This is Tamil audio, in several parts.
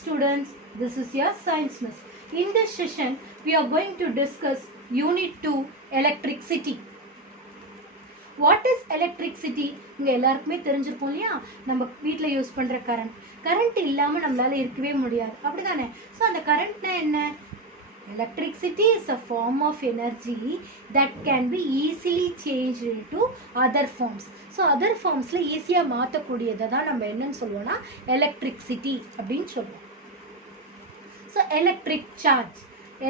students, this is your science miss. In this session, we are going to discuss Unit 2 Electricity. What is electricity? இங்க எல்லாருக்குமே தெரிஞ்சிருக்கும் இல்லையா, நம்ம வீட்ல யூஸ் பண்ற கரண்ட் இல்லாம நம்மளால இருக்கவே முடியாது, அப்படிதானே? ஸோ அந்த கரண்ட்னா என்ன? Electricity is a form of energy that can be easily changed into other forms. So other formsல ஈஸியா மாற்றக்கூடியதை தான் நம்ம என்னன்னு சொல்லுவோம்னா electricity அப்படின்னு சொல்லுவோம். So electric charge.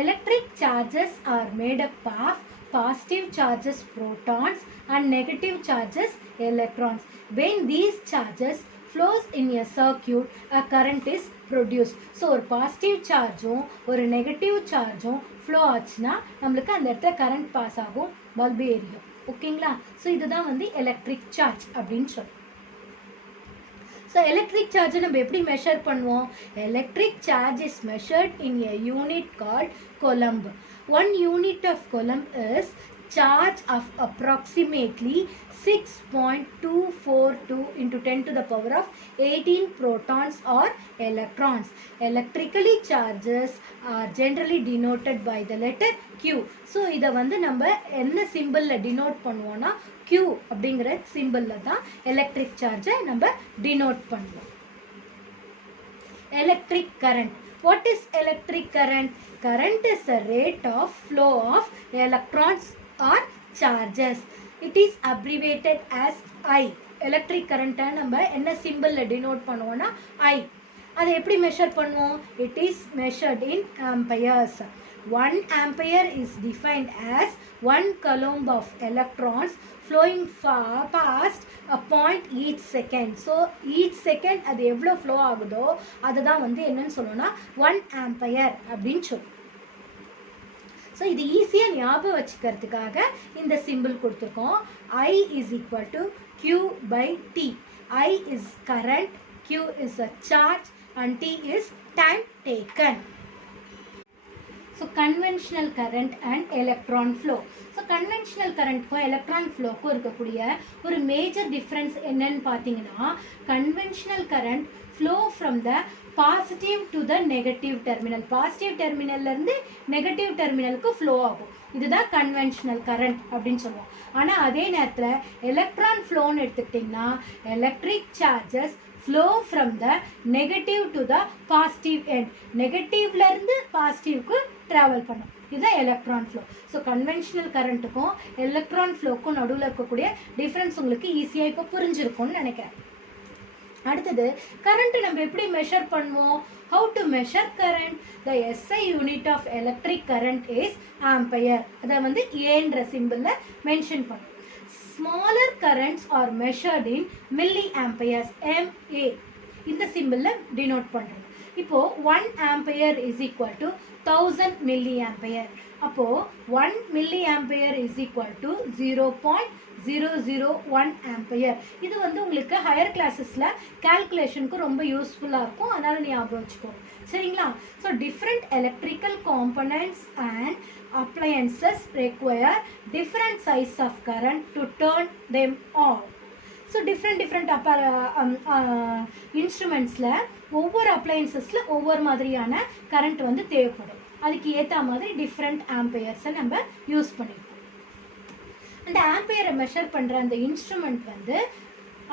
Electric charges are made up of positive charges protons and negative charges electrons. When these charges flows in a circuit, a current is produced. So ஒரு பாசிட்டிவ் சார்ஜும் ஒரு நெகட்டிவ் சார்ஜும் ஃப்ளோ ஆச்சுன்னா நம்மளுக்கு அந்த இடத்துல கரண்ட் பாஸ் ஆகும், பல்பு எரியும். ஓகேங்களா? ஸோ இதுதான் வந்து எலக்ட்ரிக் சார்ஜ் அப்படின்னு சொல்லுவோம். ஸோ எலக்ட்ரிக் சார்ஜை நம்ம எப்படி மெஷர் பண்ணுவோம்? Electric charge is measured in a unit called coulomb. One unit of coulomb is charge of approximately 6.242 into 10 to the power of 18 protons or electrons. Electrically charges are generally denoted by the letter Q. So இதை வந்து நம்ம என்ன சிம்பிள்ல டினோட் பண்ணுவோம்னா Q அப்படிங்கிற சிம்பிள்ல தான் எலக்ட்ரிக் சார்ஜை நம்ம டினோட் பண்ணுவோம். Electric current. What is electric current? Current is the rate of flow of electrons or charges. It is abbreviated as I. Electric current நம்ம என்ன சிம்பிள்ல டினோட் பண்ணுவோம்னா I. அதை எப்படி மெஷர் பண்ணுவோம்? It is measured in amperes. 1 ampere is defined as 1 coulomb of electrons flowing past a point each second. So each second அது எவ்வளோ flow ஆகுதோ அதுதான் வந்து என்னன்னு சொல்லுவோம்னா 1 ampere அப்படின்னு சொல்லுவோம். ஸோ இது ஈஸியாக ஞாபகம் வச்சுக்கிறதுக்காக இந்த சிம்பிள் கொடுத்துருக்கோம். I is equal to Q by T. I is current, Q is a charge and T is time taken. So conventional current and electron flow. So conventional currentக்கும் electron flowக்கும் இருக்கக்கூடிய ஒரு major difference என்னன்னு பார்த்தீங்கன்னா, conventional current flow from the positive to the negative terminal. Positive terminalல இருந்து negative terminalக்கு flow ஆகும். இதுதான் conventional current அப்படின்னு சொல்லுவோம். ஆனால் அதே நேரத்தில் electron flowன்னு எடுத்துக்கிட்டிங்கன்னா electric charges flow from the negative to the positive end. நெகட்டிவ்ல இருந்து பாசிட்டிவ்க்கு ட்ராவல் பண்ணும். இதுதான் எலக்ட்ரான் ஃப்ளோ. ஸோ கன்வென்ஷனல் கரண்ட்டுக்கும் எலக்ட்ரான் ஃப்ளோக்கும் நடுவில் இருக்கக்கூடிய டிஃப்ரென்ஸ் உங்களுக்கு ஈஸியாக இப்போ புரிஞ்சிருக்கும்னு நினைக்கிறேன். அடுத்தது கரண்ட் நம்ம எப்படி மெஷர் பண்ணுவோம்? How to measure current? The SI unit of electric current is ampere. அதை வந்து ஏன்ற சிம்பிளில் மென்ஷன் பண்ணுவோம். Smaller currents are measured in milliamperes. MA இந்த சிம்பிளில் டினோட் பண்ணுறோம். இப்போ 1 ampere is equal to 1000 milliampere. அப்போ 1 milliampere is equal to 0.001 ampere. இது வந்து உங்களுக்கு ஹையர் கிளாஸஸில் கால்குலேஷனுக்கு ரொம்ப யூஸ்ஃபுல்லாக இருக்கும், அதனால் ஞாபகம் வச்சுக்கோ. சரிங்களா? So different electrical components and appliances require different size of current to turn them on. So different instrumentsல ஒவ்வொரு appliancesல ஒவ்வொரு மாதிரியான current வந்து தேவைப்படும். அதுக்கு ஏற்ற மாதிரி டிஃப்ரெண்ட் ஆம்பியர்ஸை நம்ம யூஸ் பண்ணிப்போம். அந்த ஆம்பியரை மெஷர் பண்ணுற அந்த இன்ஸ்ட்ருமெண்ட் வந்து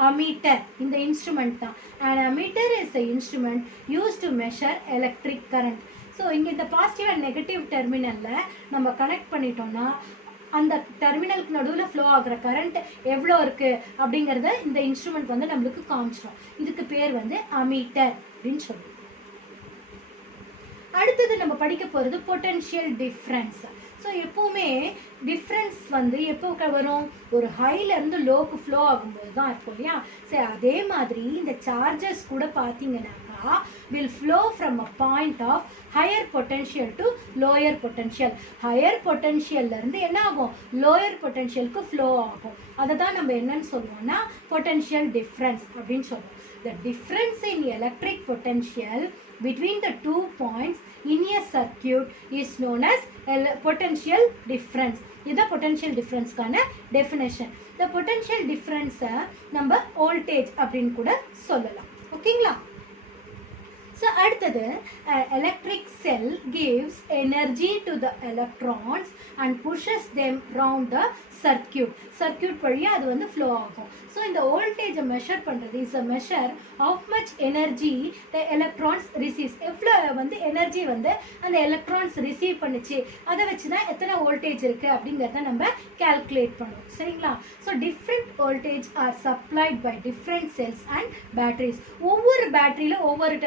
அமீட்டர். இந்த இன்ஸ்ட்ருமெண்ட் தான். And ammeter is the instrument use to measure electric current. So இங்கே இந்த பாசிட்டிவ் அண்ட் நெகட்டிவ் டெர்மினலில் நம்ம கனெக்ட் பண்ணிட்டோம்னா அந்த டெர்மினலுக்கு நடுவில் ஃப்ளோ ஆகிற கரண்ட் எவ்வளோ இருக்குது அப்படிங்கிறத இந்த இன்ஸ்ட்ருமெண்ட் வந்து நம்மளுக்கு காமிச்சிடும். இதுக்கு பேர் வந்து அமீட்டர் அப்படின்னு சொல்லுவோம். அடுத்தது நம்ம படிக்க போகிறது பொட்டன்ஷியல் டிஃப்ரென்ஸ். ஸோ எப்போவுமே டிஃப்ரென்ஸ் வந்து எப்போ வரும்? ஒரு ஹைலேருந்து லோக்கு ஃப்ளோ ஆகும்போது தான் இருக்கும் இல்லையா? சரி, அதே மாதிரி இந்த சார்ஜஸ் கூட பார்த்தீங்கன்னாக்கா will flow from a point of higher potential to lower potential. higher potentialல இருந்து என்ன ஆகும்? lower potentialக்கு flow ஆகும். அதை தான் நம்ம என்னன்னு சொல்லுவோம்னா potential difference அப்படின்னு சொல்லுவோம். The difference in electric potential between the 2 points in a circuit is known as potential difference. இதுதான் potential differenceக்கான definition. The potential difference நம்ம voltage அப்படின்னு கூட சொல்லலாம். ஓகேங்களா? ஸோ அடுத்தது electric sell gives energy to the electrons and புஷஸ் them round the circuit வழியாக அது வந்து ஃப்ளோ ஆகும். ஸோ இந்த வோல்டேஜை மெஷர் பண்ணுறது is a measure of much energy the electrons receives. எவ்வளோ வந்து எனர்ஜி வந்து அந்த எலக்ட்ரான்ஸ் ரிசீவ் பண்ணுச்சு, அதை வச்சு தான் எத்தனை வோல்டேஜ் இருக்குது அப்படிங்கிறத நம்ம கால்குலேட் பண்ணுவோம். சரிங்களா? So different voltage are supplied by different cells and batteries. ஒவ்வொரு பேட்டரியில் ஒவ்வொரு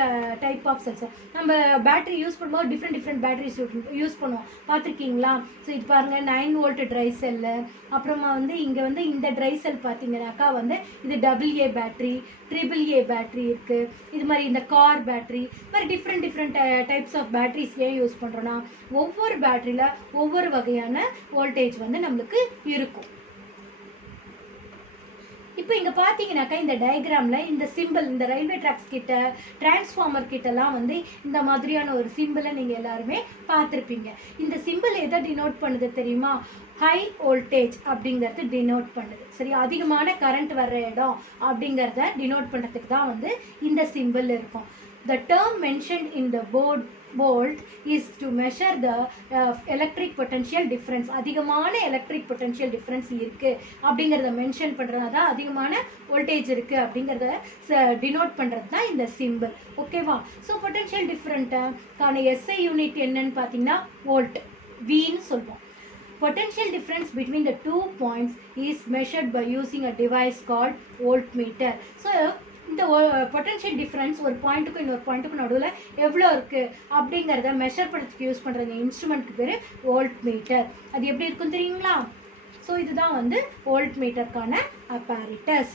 டைப் ஆஃப் செல்ஸ். நம்ம பேட்டரி யூஸ் பண்ணும்போது டிஃப்ரெண்ட் பேட்டரிஸ் யூஸ் பண்ணுவோம், பார்த்துருக்கீங்களா? ஸோ இது பாருங்கள் 9 வோல்ட் ட்ரை செல்லு. அப்புறமா வந்து இங்கே வந்து இந்த ட்ரை செல் பார்த்தீங்கன்னாக்கா வந்து இது AA பேட்டரி, AAA பேட்டரி இருக்குது. இது மாதிரி இந்த கார் பேட்டரி, இது மாதிரி டிஃப்ரெண்ட் டைப்ஸ் ஆஃப் பேட்டரிஸ் ஏன் யூஸ் பண்ணுறோன்னா ஒவ்வொரு பேட்டரியில் ஒவ்வொரு வகையான வோல்டேஜ் வந்து நம்மளுக்கு இருக்கும். இப்போ இங்கே பார்த்தீங்கன்னாக்கா இந்த டயக்ராமில் இந்த சிம்பிள், இந்த ரயில்வே ட்ராக்ஸ் கிட்ட, டிரான்ஸ்ஃபார்மர் கிட்டலாம் வந்து இந்த மாதிரியான ஒரு சிம்பிளை நீங்கள் எல்லாருமே பார்த்துருப்பீங்க. இந்த சிம்பிள் எதை டினோட் பண்ணுது தெரியுமா? ஹை வோல்டேஜ் அப்படிங்கிறது டினோட் பண்ணுது. சரி, அதிகமான கரண்ட் வர்ற இடம் அப்படிங்கிறத டினோட் பண்ணுறதுக்கு தான் வந்து இந்த சிம்பிள் இருக்கும். The term mentioned in the bold is to measure the electric potential difference. அதிகமான எலக்ட்ரிக் பொட்டன்ஷியல் டிஃப்ரென்ஸ் இருக்குது அப்படிங்கிறத மென்ஷன் பண்ணுறது தான் அதிகமான வோல்டேஜ் இருக்குது அப்படிங்கிறத டினோட் பண்ணுறது தான் இந்த சிம்பிள். ஓகேவா? ஸோ பொட்டன்ஷியல் டிஃப்ரெண்ட்டான SI யூனிட் என்னன்னு பார்த்தீங்கன்னா வோல்ட், வின்னு சொல்லுவோம். Potential difference between the 2 points is measured by using a device called voltmeter. So இந்த பொட்டன்ஷியல் டிஃப்ரென்ஸ் ஒரு பாயிண்ட்டுக்கும் இன்னொரு பாயிண்ட்டுக்கும் நடுவில் எவ்வளோ இருக்குது அப்படிங்கிறத மெஷர் பண்ணுறதுக்கு யூஸ் பண்ணுற இந்த இன்ஸ்ட்ருமெண்ட்டுக்கு பேர் வோல்ட் மீட்டர். அது எப்படி இருக்கும் தெரியுங்களா? ஸோ இதுதான் வந்து வோல்ட் மீட்டருக்கான apparatus.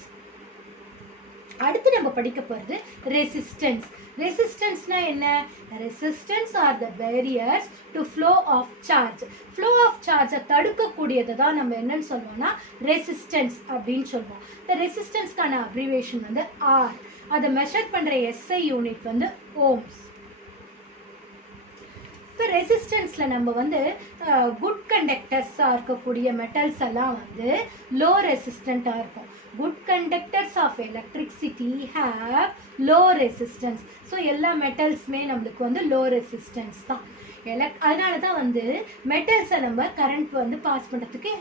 அடுத்து நம்ம படிக்க போகிறது ரெசிஸ்டன்ஸ். ரெசிஸ்டன்ஸ்னா என்ன? Resistance are the barriers to flow of charge. Flow of சார்ஜை தடுக்கக்கூடியதை தான் நம்ம என்னன்னு சொல்லுவோம்னா ரெசிஸ்டன்ஸ் அப்படின்னு சொல்லுவோம். இந்த ரெசிஸ்டன்ஸ்க்கான அப்ரிவேஷன் வந்து ஆர். அதை மெஷர் பண்ணுற SI யூனிட் வந்து ஓம்ஸ். இப்போ ரெசிஸ்டன்ஸில் நம்ம வந்து குட் கண்டக்டர்ஸாக இருக்கக்கூடிய மெட்டல்ஸ் எல்லாம் வந்து லோ ரெசிஸ்டண்ட்டாக இருக்கும். Good conductors of electricity have low resistance. So எல்லா மெட்டல்ஸுமே நம்மளுக்கு வந்து லோ ரெசிஸ்டன்ஸ் தான். அதனால தான் வந்து மெட்டல்ஸை நம்ம கரண்ட் வந்து பாஸ் பண்ணுறதுக்கு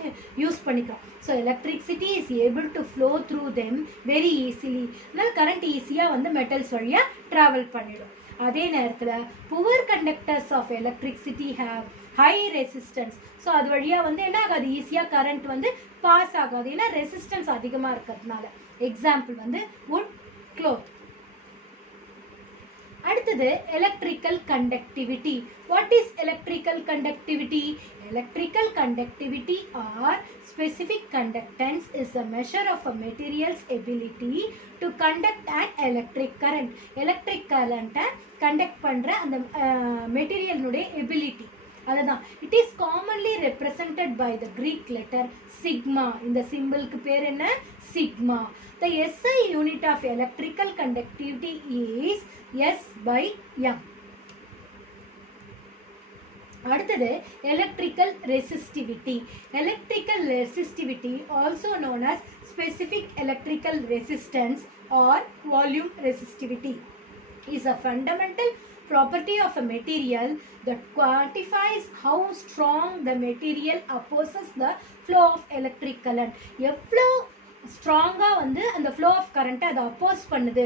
யூஸ் பண்ணிக்கிறோம். So electricity is able to flow through them very easily. அதனால் கரண்ட் ஈஸியாக வந்து மெட்டல்ஸ் வழியாக ட்ராவல் பண்ணிடும். அதே நேரத்தில் poor conductors of electricity have high resistance. So அது வழியாக வந்து என்ன ஆகாது, ஈஸியாக கரண்ட் வந்து பாஸ் ஆகாது, ஏன்னா ரெசிஸ்டன்ஸ் அதிகமாக இருக்கிறதுனால. எக்ஸாம்பிள் வந்து வுட், க்ளோத். அடுத்தது electrical conductivity. What is electrical conductivity? Electrical conductivity or specific conductance is a measure of a material's ability to conduct an electric current. Electric current conduct பண்ற அந்த மெட்டீரியலுடைய எபிலிட்டி அதுதான். It is commonly represented by the Greek letter sigma. இந்த சிம்பிளுக்கு பேர் என்ன? Sigma. The SI unit of electrical conductivity is S/M. அடுத்தது electrical resistivity. Electrical resistivity, also known as specific electrical resistance or volume resistivity, is a fundamental property of a material that quantifies how strong the material opposes the flow of electric current. எவ்வளோ ஸ்ட்ராங்காக வந்து அந்த ஃப்ளோ ஆஃப் கரண்ட்டை அதை அப்போஸ் பண்ணுது,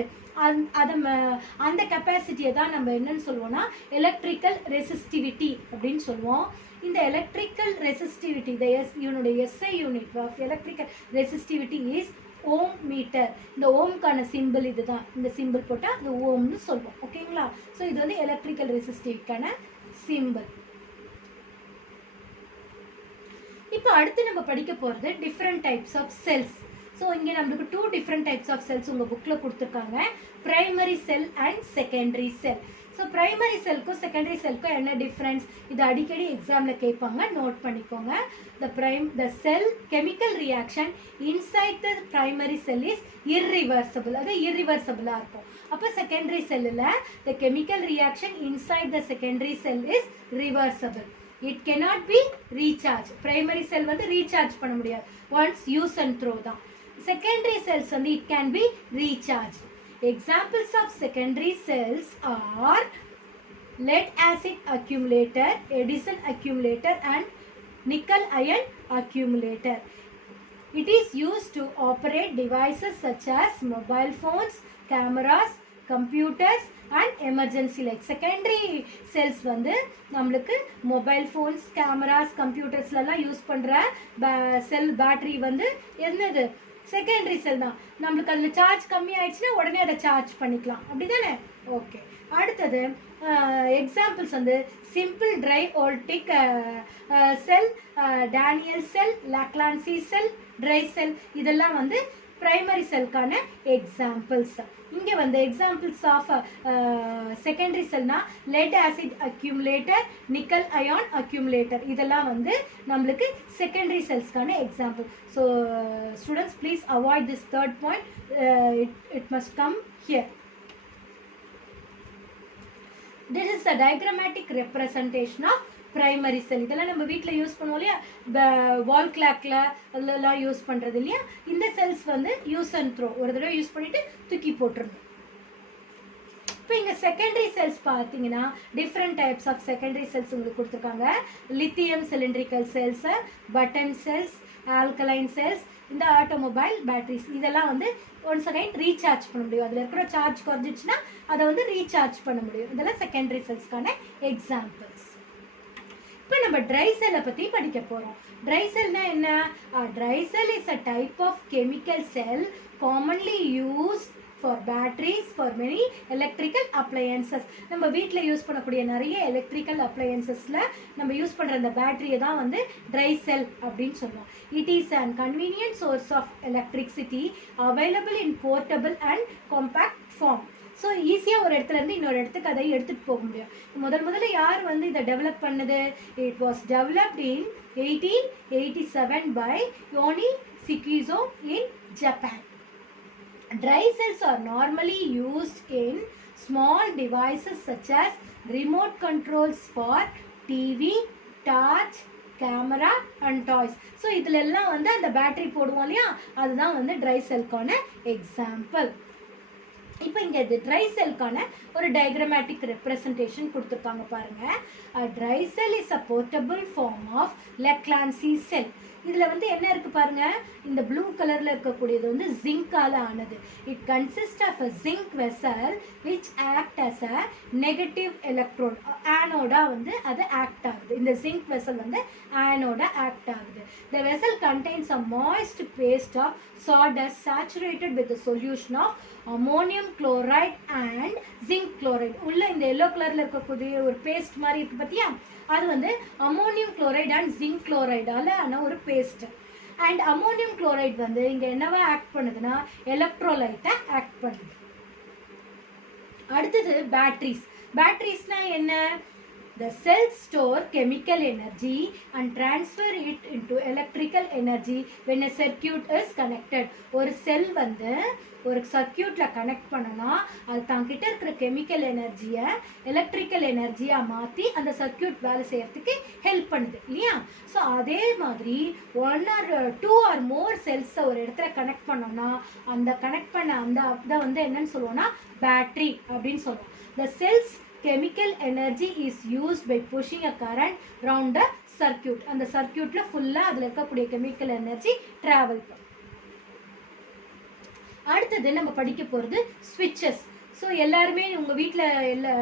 அந்த கெப்பாசிட்டியை தான் நம்ம என்னன்னு சொல்லுவோம்னா எலக்ட்ரிக்கல் ரெசிஸ்டிவிட்டி அப்படின்னு சொல்லுவோம். இந்த எலக்ட்ரிக்கல் ரெசிஸ்டிவிட்டி இதனுடைய SI unit of electrical resistivity is ohm metre. இந்த ஓம்கான சிம்பிள் இதுதான். இந்த சிம்பிள் போட்டால் அது ஓம்னு சொல்லுவோம். ஓகேங்களா? ஸோ இது வந்து எலக்ட்ரிக்கல் ரெசிஸ்டிவிக்கான சிம்பிள். இப்போ அடுத்து நம்ம படிக்க போகிறது different types of cells. So இங்கே நம்மளுக்கு 2 டிஃப்ரெண்ட் டைப்ஸ் ஆஃப் செல்ஸ் உங்கள் புக்கில் கொடுத்துருக்காங்க, primary cell and secondary cell. So primary செல்க்கும் செகண்டரி செல்க்கும் என்ன டிஃப்ரென்ஸ், இது அடிக்கடி எக்ஸாமில் கேட்பாங்க, நோட் பண்ணிக்கோங்க. The cell chemical reaction inside the primary cell is irreversible, அது இர்ரிவர்சபிளாக இருக்கும். அப்போ செகண்டரி செல்லில் the chemical reaction inside the secondary cell is reversible. It cannot be recharged. Primary cell வந்து ரீசார்ஜ் பண்ண முடியாது, ஒன்ஸ் யூஸ் அண்ட் த்ரோ தான். செகண்டரி செல்ஸ் வந்து it can be recharge. Examples of secondary cells are lead acid accumulator, Edison accumulator and nickel ion accumulator. It is used to operate devices such as mobile phones, cameras, computers and emergency lights. Secondary cells வந்து நம்மளுக்கு mobile phones, cameras, computers எல்லாம் யூஸ் பண்ற செல் பேட்டரி வந்து என்னது செகண்டரி செல் தான். நம்மளுக்கு அதில் சார்ஜ் கம்மி ஆயிடுச்சுன்னா உடனே அதை சார்ஜ் பண்ணிக்கலாம், அப்படிதானே? ஓகே. அடுத்தது எக்ஸாம்பிள்ஸ் வந்து simple dry voltaic cell, Daniell cell, Leclanche cell, dry cell, இதெல்லாம் வந்து பிரைமரி செல்கான எக்ஸாம்பிள்ஸ். இங்கே வந்து எக்ஸாம்பிள்ஸ் ஆஃப் செகண்டரி செல்னா lead acid accumulator, nickel iron accumulator, இதெல்லாம் வந்து நம்மளுக்கு செகண்டரி செல்ஸ்க்கான எக்ஸாம்பிள். So students please avoid this third point, it must come here. This is a diagrammatic representation of primary cell. இதெல்லாம் நம்ம வீட்டில் யூஸ் பண்ணுவோம் இல்லையா, வால் கிளாக்ல அதெல்லாம் யூஸ் பண்ணுறது இல்லையா. இந்த செல்ஸ் வந்து யூஸ் அண்ட் த்ரோ, ஒரு தடவை யூஸ் பண்ணிவிட்டு தூக்கி போட்டுருணும். இப்போ இங்கே செகண்டரி செல்ஸ் பார்த்தீங்கன்னா different types of secondary cells உங்களுக்கு கொடுத்துருக்காங்க. Lithium cylindrical cells, button cells, alkaline cells, இந்த ஆட்டோமொபைல் பேட்டரிஸ், இதெல்லாம் வந்து ஒன்ஸ் அகைன் ரீசார்ஜ் பண்ண முடியும். அதில் இருக்கிற சார்ஜ் குறைஞ்சிச்சுன்னா அதை வந்து ரீசார்ஜ் பண்ண முடியும். இதெல்லாம் செகண்டரி செல்ஸ்க்கான எக்ஸாம்பிள்ஸ். இப்போ நம்ம ட்ரை செல்லை பற்றி படிக்க போகிறோம். ட்ரை செல்னா என்ன? Dry cell is a type of chemical cell commonly used for batteries for many electrical appliances. நம்ம வீட்டில் யூஸ் பண்ணக்கூடிய நிறைய எலக்ட்ரிக்கல் அப்ளையன்சஸில் நம்ம யூஸ் பண்ணுற அந்த பேட்டரியை தான் வந்து ட்ரை செல் அப்படின்னு சொல்லுவோம். It is and convenient source of electricity available in portable and compact form. So ஈஸியாக ஒரு இடத்துலேருந்து இன்னொரு இடத்துக்கு அதை எடுத்துகிட்டு போக முடியும். முதல்ல யார் வந்து இதை டெவலப் பண்ணுது? It was developed in 1887 by Yai Sakizo in Japan. Dry cells are normally used in small devices such as remote controls for TV, torch, camera and toys. So இதில் எல்லாம் வந்து அந்த பேட்டரி போடுவோம் இல்லையா, அதுதான் வந்து ட்ரை செல்கான எக்ஸாம்பிள். இப்போ இங்கே இது ட்ரை செல்கான ஒரு டயக்ராமேட்டிக் ரெப்ரசன்டேஷன் கொடுத்துருக்காங்க பாருங்க. Dry cell is a portable form of Leclanche cell. இதில் வந்து என்ன இருக்குது பாருங்க, இந்த ப்ளூ கலரில் இருக்கக்கூடியது வந்து ஜிங்கால் ஆனது. It consist of a zinc vessel which act as a negative electrode. ஆனோடா வந்து அது ஆக்ட் ஆகுது. இந்த ஜிங்க் வெசல் வந்து ஆனோட ஆக்ட் ஆகுது. The vessel contains a moist paste of sawdust saturated with a solution of ammonium chloride and zinc chloride. உள்ள இந்த எல்லோ கலரில் இருக்கக்கூடிய ஒரு பேஸ்ட் மாதிரி இருக்குது பார்த்தியா, அது வந்து அமோனியம் குளோரைட் அண்ட் ஜிங்க் குளோரைடால் ஆன ஒரு பேஸ்ட். அண்ட் அமோனியம் குளோரைட் வந்து இங்கே என்னவா ஆக்ட் பண்ணுதுன்னா எலக்ட்ரோலைட்டை ஆக்ட் பண்ணுது. அடுத்தது பேட்டரிஸ். பேட்டரிஸ்னா என்ன? The cells store chemical energy and transfer it into electrical energy when a circuit is connected. ஒரு செல் வந்து ஒரு சர்க்கியூட்டில் கனெக்ட் பண்ணனா அது தங்கிட்ட இருக்கிற கெமிக்கல் எனர்ஜியை எலக்ட்ரிக்கல் எனர்ஜியாக மாற்றி அந்த சர்க்கியூட் வேலை செய்கிறதுக்கு ஹெல்ப் பண்ணுது இல்லையா. ஸோ அதே மாதிரி 1 or 2 or more செல்ஸை ஒரு இடத்துல கனெக்ட் பண்ணோம்னா அந்த கனெக்ட் பண்ண அந்த இதை வந்து என்னன்னு சொல்லுவோம்னா பேட்டரி அப்படின்னு சொல்லுவோம். The cells chemical energy is used by pushing a current round the circuit. அந்த சர்க்கியூட்ல ஃபுல்லா அதுல இருக்கக்கூடிய கெமிக்கல் எனர்ஜி டிராவல் பண்ணும். அடுத்தது நம்ம படிக்க போறது ஸ்விட்சஸ். ஸோ எல்லாருமே உங்கள் வீட்டில் எல்லா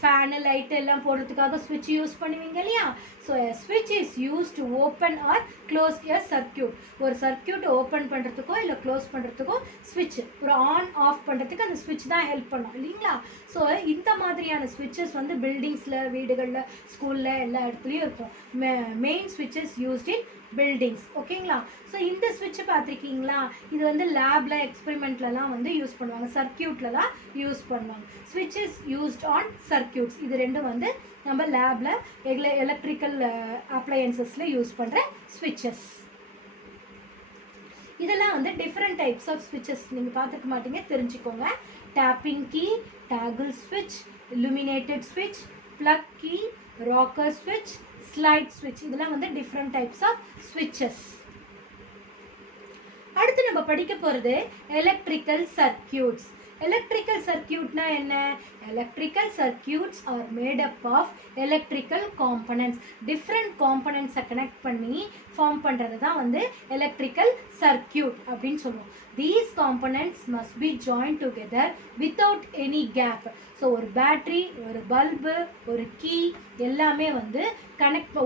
ஃபேனு லைட்டு எல்லாம் போடுறதுக்காக ஸ்விட்ச் யூஸ் பண்ணுவீங்க இல்லையா. ஸோ ஸ்விட்ச் is use to open or close a circuit. ஒரு சர்க்கியூட் ஓப்பன் பண்ணுறதுக்கோ இல்லை க்ளோஸ் பண்ணுறதுக்கோ ஸ்விட்ச், ஒரு ஆன் ஆஃப் பண்ணுறதுக்கு அந்த ஸ்விட்ச் தான் ஹெல்ப் பண்ணும் இல்லைங்களா. ஸோ இந்த மாதிரியான ஸ்விட்சஸ் வந்து பில்டிங்ஸில், வீடுகளில், ஸ்கூலில் எல்லா இடத்துலையும் இருக்கும். மெயின் ஸ்விட்சஸ் யூஸ்ட் இன் பில்டிங்ஸ். ஓகேங்களா. ஸோ இந்த ஸ்விட்ச் பார்த்துருக்கீங்களா, இது வந்து லேபில் எக்ஸ்பெரிமெண்ட்லலாம் வந்து யூஸ் பண்ணுவாங்க, சர்க்கியூட்லலாம் யூஸ் பண்ணுவாங்க. ஸ்விட்ச் இஸ் யூஸ்ட் ஆன் சர்க்கியூட்ஸ். இது ரெண்டும் வந்து நம்ம லேபில் எலக்ட்ரிக்கல் அப்ளையன்சஸில் யூஸ் பண்ணுற ஸ்விட்சஸ். இதெல்லாம் வந்து டிஃப்ரெண்ட் டைப்ஸ் ஆஃப் ஸ்விட்சஸ். நீங்கள் பார்த்துக்க மாட்டீங்க, தெரிஞ்சுக்கோங்க. டேப்பிங் கீ, டாகிள் ஸ்விட்ச், illuminated switch, plug key, rocker switch, slide switch. இதெல்லாம் வந்து டிஃப்ரெண்ட் டைப்ஸ் ஆஃப் ஸ்விட்சஸ். அடுத்து நம்ம படிக்க போகிறது எலக்ட்ரிக்கல் சர்க்கியூட்ஸ். Electrical circuitனா என்ன? Electrical circuits are made up of electrical components. Different components connect பண்ணி form பண்றது தான் வந்து electrical circuit அப்படின்னு சொல்லுவோம். These components must be joined together without any gap. So ஒரு பேட்ரி, ஒரு பல்பு, ஒரு கீ எல்லாமே வந்து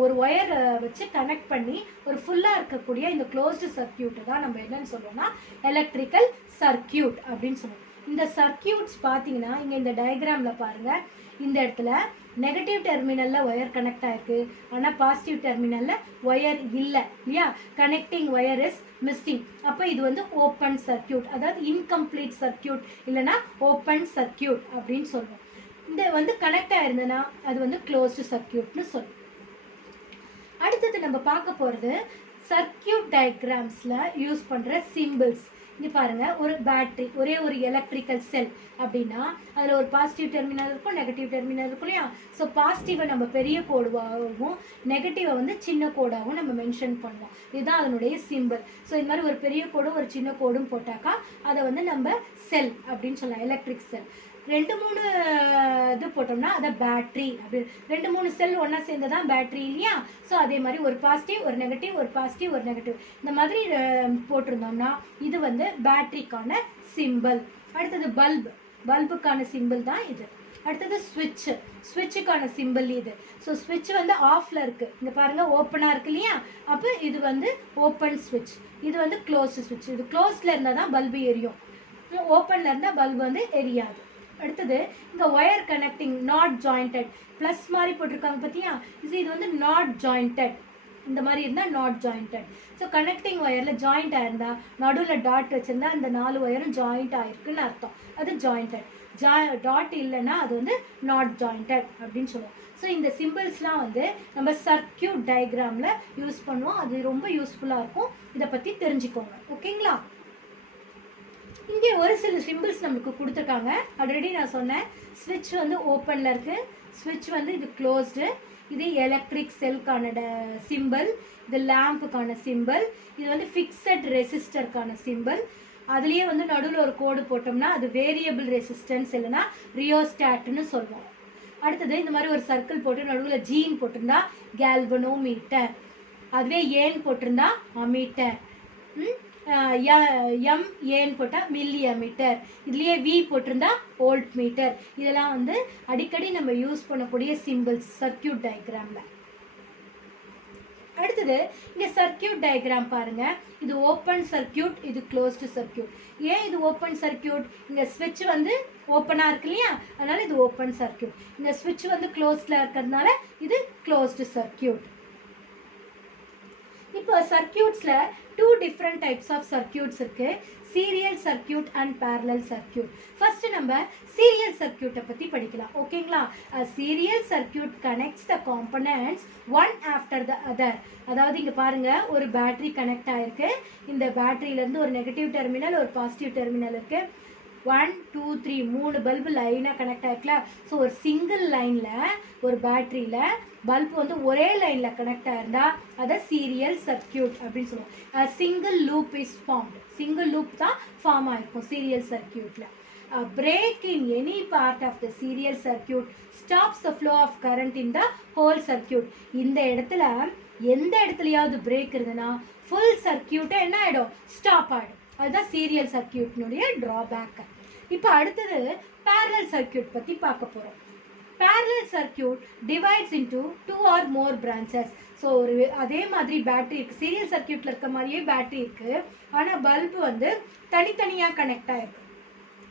ஒரு ஒயர் வச்சு கனெக்ட் பண்ணி ஒரு ஃபுல்லாக இருக்கக்கூடிய இந்த க்ளோஸ்டு சர்க்கியூட்டை தான் நம்ம என்னன்னு சொல்லுவோம்னா எலக்ட்ரிக்கல் சர்க்கியூட் அப்படின்னு சொல்லுவோம். இந்த சர்க்கியூட்ஸ் பார்த்தீங்கன்னா இங்கே இந்த டயக்ராமில் பாருங்கள், இந்த இடத்துல நெகட்டிவ் டெர்மினலில் ஒயர் கனெக்ட் ஆகிருக்கு, ஆனால் பாசிட்டிவ் டெர்மினலில் ஒயர் இல்லை இல்லையா, கனெக்டிங் ஒயர் இஸ் மிஸ்ஸிங். அப்போ இது வந்து ஓப்பன் சர்க்கியூட், அதாவது இன்கம்ப்ளீட் சர்க்கியூட் இல்லைனா ஓப்பன் சர்க்கியூட் அப்படின்னு சொல்லுவோம். இந்த வந்து கனெக்ட் ஆயிருந்ததுன்னா அது வந்து க்ளோஸ்டு சர்க்கியூட்னு சொல்லுவோம். அடுத்தது நம்ம பார்க்க போகிறது சர்க்கியூட் டயக்ராம்ஸில் யூஸ் பண்ணுற சிம்பிள்ஸ். இங்கே பாருங்கள், ஒரு பேட்ரி, ஒரே ஒரு எலக்ட்ரிக்கல் செல் அப்படின்னா அதில் ஒரு பாசிட்டிவ் டெர்மினல் இருக்கும், நெகட்டிவ் டெர்மினல் இருக்கும் இல்லையா. ஸோ பாசிட்டிவை நம்ம பெரிய கோடாகவும் நெகட்டிவை வந்து சின்ன கோடாகவும் நம்ம மென்ஷன் பண்ணுவோம். இதுதான் அதனுடைய சிம்பிள். ஸோ இது மாதிரி ஒரு பெரிய கோடும் ஒரு சின்ன கோடும் போட்டாக்கா அதை வந்து நம்ம செல் அப்படின்னு சொல்லலாம், எலக்ட்ரிக் செல். 2-3 இது போட்டோம்னா அதை பேட்ரி அப்படி, 2-3 செல் ஒன்றா சேர்ந்து தான் பேட்ரி இல்லையா. ஸோ அதே மாதிரி ஒரு பாசிட்டிவ் ஒரு நெகட்டிவ், ஒரு பாசிட்டிவ் ஒரு நெகட்டிவ், இந்த மாதிரி போட்டிருந்தோம்னா இது வந்து பேட்ரிக்கான சிம்பிள். அடுத்தது பல்புக்கான சிம்பிள் தான் இது. அடுத்தது ஸ்விட்சுக்கான சிம்பிள் இது. ஸோ ஸ்விட்ச் வந்து ஆஃப்ல இருக்குது, இங்கே பாருங்கள் ஓப்பனாக இருக்கு இல்லையா, அப்போ இது வந்து ஓப்பன் ஸ்விட்ச். இது வந்து க்ளோஸ்டு ஸ்விட்ச். இது க்ளோஸ்டில் இருந்தால் தான் பல்பு எரியும், ஓப்பனில் இருந்தால் பல்பு வந்து எரியாது. அடுத்தது இங்கே wire connecting not jointed, plus மாதிரி போட்டிருக்காங்க பார்த்தியா, இது வந்து நாட் ஜாயிண்டட், இந்த மாதிரி இருந்தால் நாட் ஜாயிண்டட். ஸோ கனெக்டிங் ஒயரில் ஜாயிண்ட் ஆயிருந்தால் நடுவில் டாட் வச்சுருந்தா அந்த 4 ஒயரும் ஜாயிண்ட் ஆயிருக்குன்னு அர்த்தம், அது ஜாயிண்டட். டாட் இல்லைன்னா அது வந்து நாட் ஜாயிண்டட் அப்படின்னு சொல்லுவோம். ஸோ இந்த சிம்பிள்ஸ்லாம் வந்து நம்ம சர்க்கியூட் டயக்ராமில் யூஸ் பண்ணுவோம், அது ரொம்ப யூஸ்ஃபுல்லாக இருக்கும். இதை பற்றி தெரிஞ்சுக்கோங்க, ஓகேங்களா. இங்கே ஒரு சில சிம்பிள்ஸ் நமக்கு கொடுத்துருக்காங்க. ஆல்ரெடி நான் சொன்னேன், ஸ்விட்ச் வந்து ஓப்பனில் இருக்குது, ஸ்விட்ச் வந்து இது க்ளோஸ்டு, இது எலக்ட்ரிக் செல்கான சிம்பிள், இது லேம்புக்கான சிம்பிள், இது வந்து ஃபிக்ஸட் ரெசிஸ்டருக்கான சிம்பிள். அதுலேயே வந்து நடுவில் ஒரு கோடு போட்டோம்னா அது வேரியபிள் ரெசிஸ்டன்ஸ் இல்லைனா ரியோஸ்டாட்னு சொல்லுவோம். அடுத்தது இந்த மாதிரி ஒரு சர்க்கிள் போட்டு நடுவில் ஜீன் போட்டிருந்தா கேல்வனோமீட்டர், அதுவே ஏன் போட்டிருந்தா அமீட்டர், எம் ஏன்னு போட்டால் மில்லி அமீட்டர், இதுலேயே வி போட்டிருந்தா வோல்ட் மீட்டர். இதெல்லாம் வந்து அடிக்கடி நம்ம யூஸ் பண்ணக்கூடிய சிம்பிள்ஸ் சர்க்கியூட் டயக்ராமில். அடுத்தது இங்கே சர்க்கியூட் டயக்ராம் பாருங்கள், இது ஓப்பன் சர்க்கியூட், இது க்ளோஸ்டு சர்க்கியூட். ஏன் இது ஓப்பன் சர்க்கியூட்? இங்கே ஸ்விட்ச் வந்து ஓப்பனாக இருக்கு இல்லையா, அதனால் இது ஓப்பன் சர்க்கியூட். இந்த ஸ்விட்ச் வந்து க்ளோஸ்டில் இருக்கிறதுனால இது க்ளோஸ்டு சர்க்கியூட். இப்போ சர்க்கியூட்ஸில் 2 டிஃப்ரெண்ட் டைப்ஸ் ஆஃப் சர்க்கியூட்ஸ் இருக்குது, serial circuit and parallel circuit. First நம்ம சீரியல் சர்க்கியூட்டை பற்றி படிக்கலாம், ஓகேங்களா. Serial circuit connects the components one after the other. அதாவது இங்கே பாருங்கள், ஒரு பேட்ரி கனெக்ட் ஆகிருக்கு, இந்த பேட்டரியிலேருந்து ஒரு நெகட்டிவ் டெர்மினல் ஒரு பாசிட்டிவ் டெர்மினல் இருக்குது. 1 2 3 3 பல்பு லைனாக கனெக்ட் ஆகிருக்கல. ஸோ ஒரு சிங்கிள் லைனில் ஒரு பேட்டரியில் பல்பு வந்து ஒரே லைனில் கனெக்ட் ஆகிருந்தா அதை சீரியல் சர்க்கியூட் அப்படின்னு சொல்லுவோம். Single loop is formed, single loop தான் ஃபார்ம் ஆகிருக்கும் serial சர்க்கியூட்டில். break in any part of the serial circuit stops the flow of current in the whole circuit. இந்த இடத்துல எந்த இடத்துலையாவது பிரேக் இருந்ததுன்னா ஃபுல் சர்க்கியூட்டை என்ன ஆகிடும், ஸ்டாப் ஆகிடும். அதுதான் சீரியல் சர்க்கியூட்னுடைய ட்ராபேக். இப்போ அடுத்தது பேரலல் சர்க்கியூட் பற்றி பார்க்க போகிறோம். Parallel circuit divides into 2 or more branches. So ஒரு அதே மாதிரி பேட்டரி இருக்குது, சீரியல் சர்க்கியூட்டில் இருக்க மாதிரியே பேட்டரி இருக்குது, ஆனால் பல்பு வந்து தனித்தனியாக கனெக்ட் ஆகிருக்கு.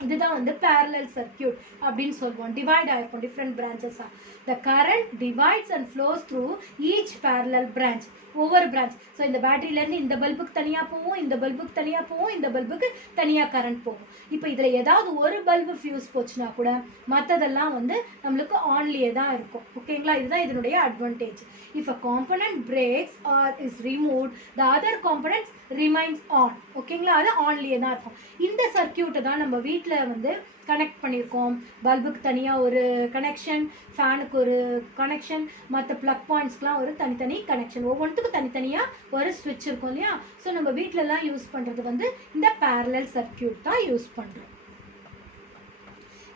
இதுதான் வந்து பேரலல் சர்க்கியூட் அப்படின்னு சொல்லுவோம். டிவைட் ஆகிருக்கும் டிஃப்ரெண்ட் பிரான்ச்சஸாக. The current divides and flows through each parallel branch, ஒவ்வொரு பிரான்ச். ஸோ இந்த பேட்டரியிலேருந்து இந்த பல்புக்கு தனியாக போகும், இந்த பல்புக்கு தனியாக போகும், இந்த பல்புக்கு தனியாக கரண்ட் போகும். இப்போ இதில் ஏதாவது ஒரு பல்பு ஃபியூஸ் போச்சுன்னா கூட மற்றதெல்லாம் வந்து நம்மளுக்கு ஆன்லேயே தான் இருக்கும், ஓகேங்களா. இதுதான் இதனுடைய advantage. If a component breaks or is removed the other components remains on, ஓகேங்களா. அது ஆன்லேயே தான் இருக்கும். இந்த சர்க்கியூட்டை தான் நம்ம வீட்டில் வந்து கனெக்ட் பண்ணியிருக்கோம். பல்புக்கு தனியாக ஒரு கனெக்ஷன், ஃபேனுக்கு ஒரு கனெக்ஷன், மற்ற ப்ளக் பாயிண்ட்ஸ்க்கெலாம் ஒரு தனித்தனி கனெக்ஷன், ஒவ்வொன்றுத்துக்கும் தனித்தனியாக ஒரு ஸ்விட்ச் இருக்கும் இல்லையா. ஸோ நம்ம வீட்டிலலாம் யூஸ் பண்ணுறது வந்து இந்த பேரலல் சர்க்கியூட் தான் யூஸ் பண்ணுறோம்.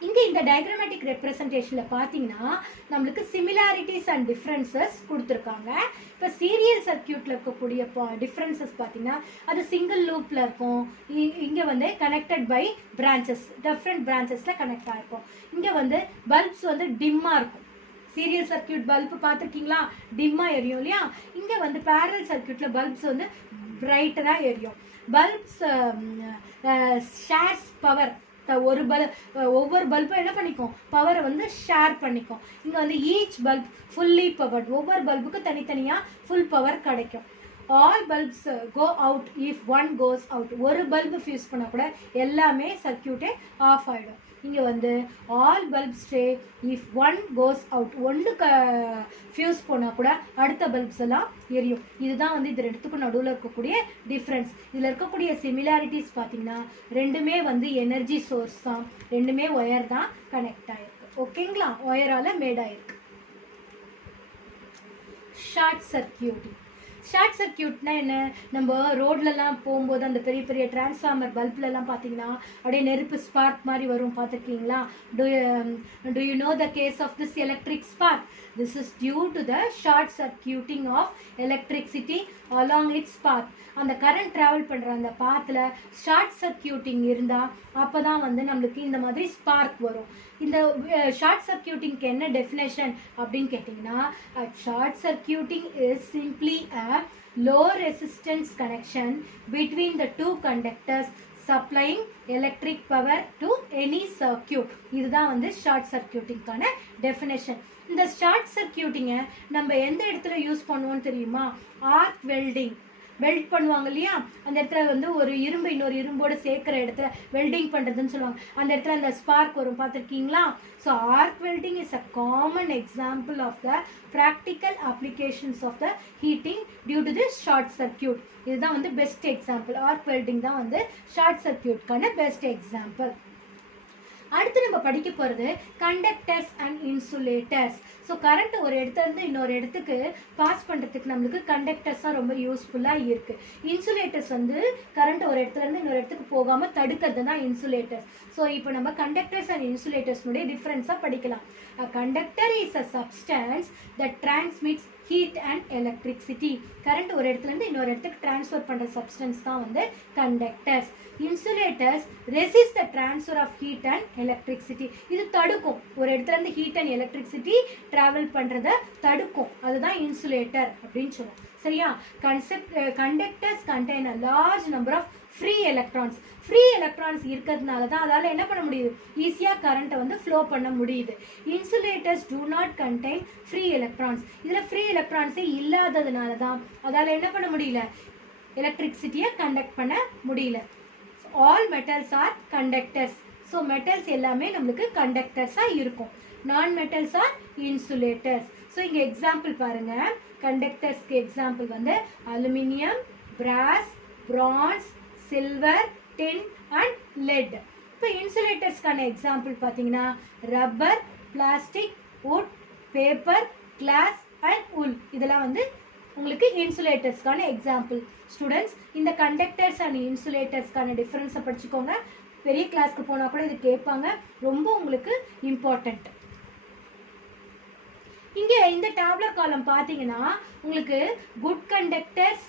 இங்கே இந்த டயக்ராமேட்டிக் ரெப்ரசன்டேஷனில் பார்த்தீங்கன்னா நம்மளுக்கு சிமிலாரிட்டிஸ் அண்ட் டிஃப்ரென்சஸ் கொடுத்துருக்காங்க. இப்போ சீரியல் சர்க்கியூட்டில் இருக்கக்கூடிய டிஃப்ரென்சஸ் பார்த்தீங்கன்னா அது சிங்கிள் லூப்பில் இருக்கும். இங்கே வந்து கனெக்டட் பை பிரான்ச்சஸ், டிஃப்ரெண்ட் பிரான்ச்சஸில் கனெக்ட் ஆகிருக்கும். இங்கே வந்து பல்ப்ஸ் வந்து டிம்மாக இருக்கும். சீரியல் சர்க்கியூட் பல்ப் பார்த்துருக்கீங்களா, டிம்மாக எரியும் இல்லையா. இங்கே வந்து பேரல் சர்க்கியூட்டில் பல்ப்ஸ் வந்து பிரைட்டராக எரியும். பல்ப்ஸ் ஷேர்ஸ் பவர், ஒவ்வொரு பல்பும் என்ன பண்ணிக்கும், பவரை வந்து ஷேர் பண்ணிக்கும். இங்கே வந்து ஈச் பல்ப் ஃபுல்லி பவர்ட், ஒவ்வொரு பல்புக்கு தனித்தனியாக ஃபுல் பவர் கிடைக்கும். All bulbs go out if one goes out, ஒரு பல்பு ஃபியூஸ் பண்ணால் கூட எல்லாமே சர்க்கியூட்டே ஆஃப் ஆகிடும். இங்கே வந்து all bulbs stay if one goes out, ஒன்று ஃபியூஸ் போனால் கூட அடுத்த பல்ப்ஸ் எல்லாம் எரியும். இதுதான் வந்து இது ரெண்டுத்துக்கும் நடுவில் இருக்கக்கூடிய டிஃப்ரென்ஸ். இதில் இருக்கக்கூடிய சிமிலாரிட்டிஸ் பார்த்தீங்கன்னா ரெண்டுமே வந்து எனர்ஜி சோர்ஸ் தான், ரெண்டுமே ஒயர் தான் கனெக்ட் ஆகிருக்கு. ஓகேங்களா, ஒயரால் மேட் ஆகிருக்கு. ஷார்ட் சர்க்கியூட்டிங். ஷார்ட் சர்க்கியூட்னா என்ன, நம்ம ரோட்லலாம் போகும்போது அந்த பெரிய பெரிய டிரான்ஸ்ஃபார்மர் பல்ப்லலாம் பார்த்தீங்கன்னா அப்படியே நெருப்பு ஸ்பார்க் மாதிரி வரும், பார்த்துருக்கீங்களா? Do you know the cause of this electric spark? This is due to the short circuiting of electricity along its path. அந்த கரண்ட் ட்ராவல் பண்ணுற அந்த பாத்தில் ஷார்ட் சர்க்கியூட்டிங் இருந்தால் அப்போ தான் வந்து நம்மளுக்கு இந்த மாதிரி ஸ்பார்க் வரும். இந்த ஷார்ட் சர்க்கியூட்டிங்க்கு என்ன டெஃபினேஷன் அப்படின்னு கேட்டிங்கன்னா, short circuiting is simply a low resistance connection between the two conductors supplying electric power to any circuit. இதுதான் வந்து ஷார்ட் சர்க்கியூட்டிங்கான டெஃபினேஷன். இந்த ஷார்ட் சர்க்கியூட்டிங்கை நம்ம எந்த இடத்துல யூஸ் பண்ணுவோம்னு தெரியுமா? ஆர்க் வெல்டிங், வெல்ட் பண்ணுவாங்க இல்லையா, அந்த இடத்துல வந்து ஒரு இரும்பு இன்னொரு இரும்போடு சேர்க்குற இடத்துல வெல்டிங் பண்ணுறதுன்னு சொல்லுவாங்க. அந்த இடத்துல அந்த ஸ்பார்க் வரும், பார்த்துருக்கீங்களா? So arc welding is a common example of the practical applications of the heating due to this short circuit. இதுதான் வந்து பெஸ்ட் எக்ஸாம்பிள். ஆர்க் வெல்டிங் தான் வந்து ஷார்ட் சர்க்கியூட்கான பெஸ்ட் எக்ஸாம்பிள். அடுத்து நம்ம படிக்க போகிறது conductors and insulators. So current ஒரு இடத்துலேருந்து இன்னொரு இடத்துக்கு பாஸ் பண்ணுறதுக்கு நம்மளுக்கு கண்டக்டர்ஸ் தான் ரொம்ப யூஸ்ஃபுல்லாக இருக்குது. இன்சுலேட்டர்ஸ் வந்து கரண்ட் ஒரு இடத்துலேருந்து இன்னொரு இடத்துக்கு போகாமல் தடுக்கிறது தான் இன்சுலேட்டர்ஸ். ஸோ இப்போ நம்ம கண்டக்டர்ஸ் அண்ட் இன்சுலேட்டர்ஸ்னுடைய டிஃப்ரென்ஸாக படிக்கலாம். Conductor is a substance that transmits heat and electricity. Current ஒரு இடத்துலேருந்து இன்னொரு இடத்துக்கு டிரான்ஸ்ஃபர் பண்ணுற சப்ஸ்டன்ஸ் தான் வந்து conductors. Insulators resist the transfer of heat and electricity. இது தடுக்கும், ஒரு இடத்துலேருந்து ஹீட் அண்ட் எலக்ட்ரிசிட்டி ட்ராவல் பண்ணுறத தடுக்கும், அதுதான் இன்சுலேட்டர் அப்படின்னு சொல்லுவோம். சரியா? Conductors contain a large number of free electrons. Free electrons இருக்கிறதுனால தான் அதால் என்ன பண்ண முடியுது, ஈஸியாக கரண்ட்டை வந்து ஃப்ளோ பண்ண முடியுது. Insulators do not contain free electrons. இதில் ஃப்ரீ எலக்ட்ரான்ஸே இல்லாததுனால தான் அதால் என்ன பண்ண முடியல, எலக்ட்ரிசிட்டியை கண்டக்ட் பண்ண முடியல. All metals are conductors. So metals எல்லாமே நம்மளுக்கு கண்டக்டர்ஸாக இருக்கும். Non metals are insulators. So இங்கே எக்ஸாம்பிள் பாருங்கள், கண்டக்டர்ஸ்க்கு எக்ஸாம்பிள் வந்து aluminium, brass, bronze, silver, tin and lead. இப்போ இன்சுலேட்டர்ஸ்க்கான எக்ஸாம்பிள் பார்த்தீங்கன்னா rubber, plastic, wood, paper, glass and wool. இதெல்லாம் வந்து உங்களுக்கு இன்சுலேட்டர்ஸ்க்கான எக்ஸாம்பிள். ஸ்டூடெண்ட்ஸ், இந்த கண்டக்டர்ஸ் அண்ட் இன்சுலேட்டர்ஸ்க்கான டிஃப்ரென்ஸை படிச்சுக்கோங்க. பெரிய கிளாஸ்க்கு போனால் கூட இது கேட்பாங்க, ரொம்ப உங்களுக்கு இம்பார்ட்டண்ட். இங்கே இந்த டேப்லர் காலம் பார்த்தீங்கன்னா உங்களுக்கு good conductors,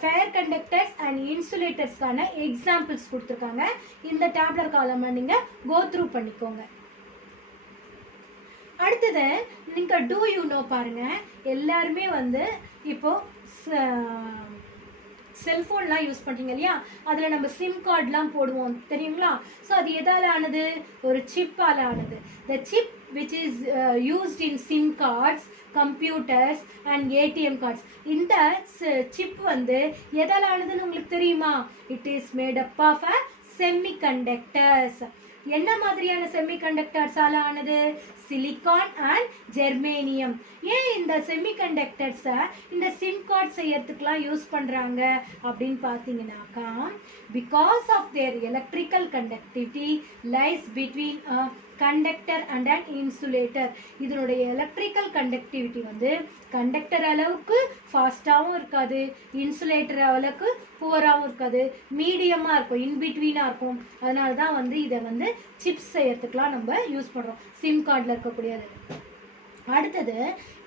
fair conductors and இன்சுலேட்டர்ஸ்க்கான எக்ஸாம்பிள்ஸ் கொடுத்துருக்காங்க. இந்த டேப்லர் காலம் நீங்கள் கோ த்ரூ பண்ணிக்கோங்க. அடுத்தது நீங்கள் டூ யூ நோ பாருங்கள். எல்லாருமே வந்து இப்போது செல்ஃபோன்லாம் யூஸ் பண்ணுறீங்க இல்லையா, அதில் நம்ம சிம் கார்டெலாம் போடுவோம் தெரியுங்களா? ஸோ அது எதால் ஆனது, ஒரு சிப்பால் ஆனது. த chip which is used in SIM cards, computers and ATM cards. இந்த சிப் வந்து எதால் ஆனதுன்னு உங்களுக்கு தெரியுமா? It is made up of a semiconductors. என்ன மாதிரியான செமிகண்டக்டர்ஸால் ஆனது? Silicon and germanium. ஏன் இந்த செமிகண்டக்டர்ஸை இந்த சிம் கார்ட் செய்யறதுக்கெலாம் யூஸ் பண்ணுறாங்க அப்படின்னு பார்த்தீங்கன்னாக்கா, because of their electrical conductivity lies between conductor and and insulator. இதனுடைய எலக்ட்ரிக்கல் கண்டக்டிவிட்டி வந்து கண்டக்டர் அளவுக்கு ஃபாஸ்ட்டாகவும் இருக்காது, இன்சுலேட்டர் அளவுக்கு புவராகவும் இருக்காது, மீடியமாக இருக்கும், இன்பிட்வீனாக இருக்கும். அதனால தான் வந்து இதை வந்து சிப்ஸ் செய்யறதுக்கெலாம் நம்ம யூஸ் பண்ணுறோம், சிம் கார்டில் இருக்கக்கூடியது. அடுத்தது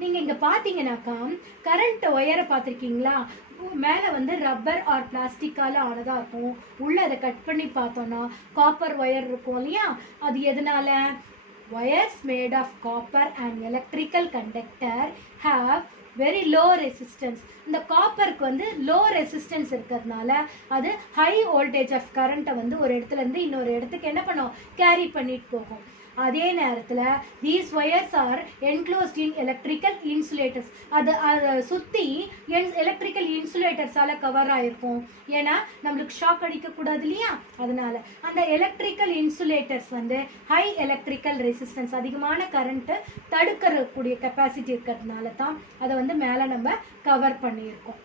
நீங்கள் இங்கே பார்த்தீங்கன்னாக்கா கரண்ட் ஒயரை பார்த்துருக்கீங்களா? மேலே வந்து ரப்பர் ஆர் பிளாஸ்டிக்கால் ஆனதாக இருக்கும், உள்ளே அதை கட் பண்ணி பார்த்தோன்னா காப்பர் ஒயர் இருக்கும் இல்லையா? அது எதனால? wires made of copper and electrical conductor have very low resistance. இந்த காப்பருக்கு வந்து லோ ரெசிஸ்டன்ஸ் இருக்கிறதுனால அது ஹை வோல்டேஜ் ஆஃப் கரண்ட்டை வந்து ஒரு இடத்துலேருந்து இன்னொரு இடத்துக்கு என்ன பண்ணும், கேரி பண்ணிட்டு போகும். அதே நேரத்தில் these wires are enclosed in electrical insulators. அதை சுற்றி எலக்ட்ரிக்கல் இன்சுலேட்டர்ஸால் கவர் ஆகிருக்கும். ஏன்னா நம்மளுக்கு ஷாக் அடிக்கக்கூடாது இல்லையா? அதனால் அந்த எலக்ட்ரிக்கல் இன்சுலேட்டர்ஸ் வந்து ஹை எலக்ட்ரிக்கல் ரெசிஸ்டன்ஸ், அதிகமான கரண்ட்டு தடுக்கக்கூடிய கெப்பாசிட்டி இருக்கிறதுனால தான் அதை வந்து மேலே நம்ம கவர் பண்ணியிருக்கோம்.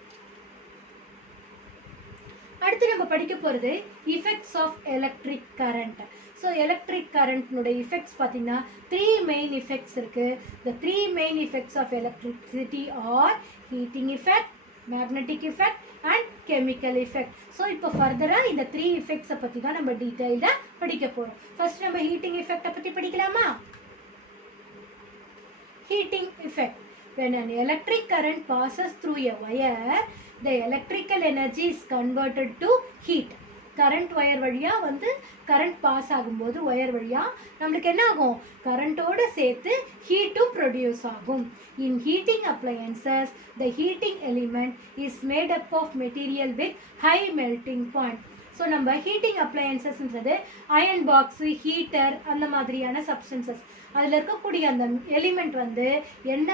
அடுத்து நம்ம படிக்க போகிறது effects of electric current. So electric கரண்ட்னுடைய இஃபெக்ட்ஸ் பார்த்தீங்கன்னா 3 மெயின் இஃபெக்ட்ஸ் இருக்குது. The 3 main effects of electricity are heating effect, magnetic effect and chemical effect. So இப்போ ஃபர்தராக இந்த 3 இஃபெக்ட்ஸை பற்றி தான் நம்ம டீட்டெயில்டாக படிக்க போகிறோம். ஃபர்ஸ்ட் நம்ம ஹீட்டிங் இஃபெக்டை பற்றி படிக்கலாமா? Heating effect. When an electric current passes through a wire, the electrical energy is converted to heat. Current wire வழியாக வந்து கரண்ட் பாஸ் ஆகும்போது ஒயர் வழியாக நம்மளுக்கு என்ன ஆகும், கரண்ட்டோடு சேர்த்து ஹீட்டும் ப்ரொடியூஸ் ஆகும். In heating appliances the heating element is made up of material with high melting point. So நம்ம ஹீட்டிங் அப்ளையன்சஸ்ன்றது அயன் பாக்ஸு, ஹீட்டர், அந்த மாதிரியான சப்ஸ்டன்சஸ். அதில் இருக்கக்கூடிய அந்த எலிமெண்ட் வந்து என்ன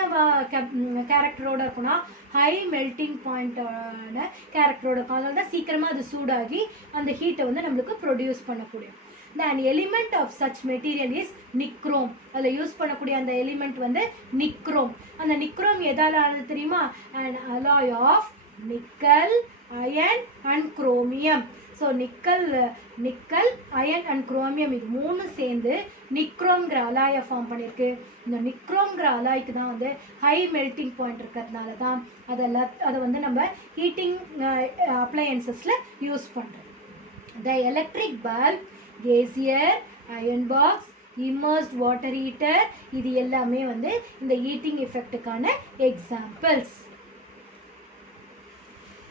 கேரக்டரோடு இருக்குன்னா ஹை மெல்டிங் பாயிண்டான கேரக்டரோட இருக்கும். அதனால தான் சீக்கிரமாக அது சூடாகி அந்த ஹீட்டை வந்து நம்மளுக்கு ப்ரொடியூஸ் பண்ணக்கூடியும். An element of such material is nichrome. அதில் யூஸ் பண்ணக்கூடிய அந்த எலிமெண்ட் வந்து நிக்ரோம். அந்த நிக்ரோம் எதால் ஆனது தெரியுமா? an alloy of nickel, iron and chromium. So nickel, iron and chromium இது மூணு சேர்ந்து நிக்ரோம்ங்கிற அலாயை ஃபார்ம் பண்ணியிருக்கு. இந்த நிக்ரோம்ங்கிற அலாய்க்கு தான் வந்து ஹை மெல்டிங் பாயிண்ட் இருக்கிறதுனால தான் அதை வந்து நம்ம ஹீட்டிங் அப்ளையன்சஸில் யூஸ் பண்ணுறோம். The electric bulb, geyser, iron box, immersed water heater, இது எல்லாமே வந்து இந்த ஹீட்டிங் எஃபெக்ட்டுக்கான எக்ஸாம்பிள்ஸ்.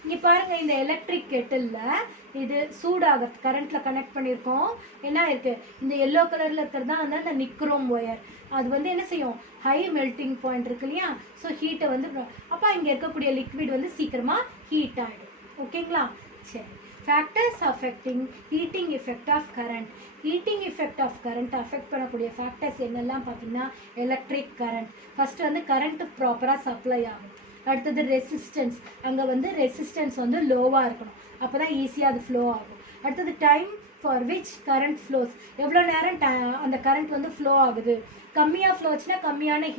இங்கே பாருங்கள், இந்த எலக்ட்ரிக் கெட்டிலில் இது சூடாகிறது கரண்ட்டில் கனெக்ட் பண்ணியிருக்கோம். என்ன இருக்குது, இந்த எல்லோ கலரில் இருக்கிறது தான் வந்து அந்த நிக்ரோம் ஒயர். அது வந்து என்ன செய்யும், ஹை மெல்டிங் பாயிண்ட் இருக்கு இல்லையா? ஸோ ஹீட்டை வந்து அப்போ இங்கே இருக்கக்கூடிய லிக்விட் வந்து சீக்கிரமாக ஹீட் ஆகிடும். ஓகேங்களா? சரி. Factors affecting heating effect of current. Heating effect of current affect பண்ணக்கூடிய ஃபேக்டர்ஸ் என்னெல்லாம் பார்த்தீங்கன்னா, எலக்ட்ரிக் கரண்ட். ஃபஸ்ட்டு வந்து கரண்ட்டு ப்ராப்பராக சப்ளை ஆகும். அடுத்தது ரெசிஸ்டன்ஸ், அங்கே வந்து ரெசிஸ்டன்ஸ் வந்து லோவாக இருக்கணும், அப்போ தான் ஈஸியாக அது ஃப்ளோ ஆகும். அடுத்தது time for which current flows, எவ்வளோ நேரம் அந்த கரண்ட் வந்து ஃப்ளோ ஆகுது. கம்மியாக ஃப்ளோ ஆச்சுன்னா கம்மியான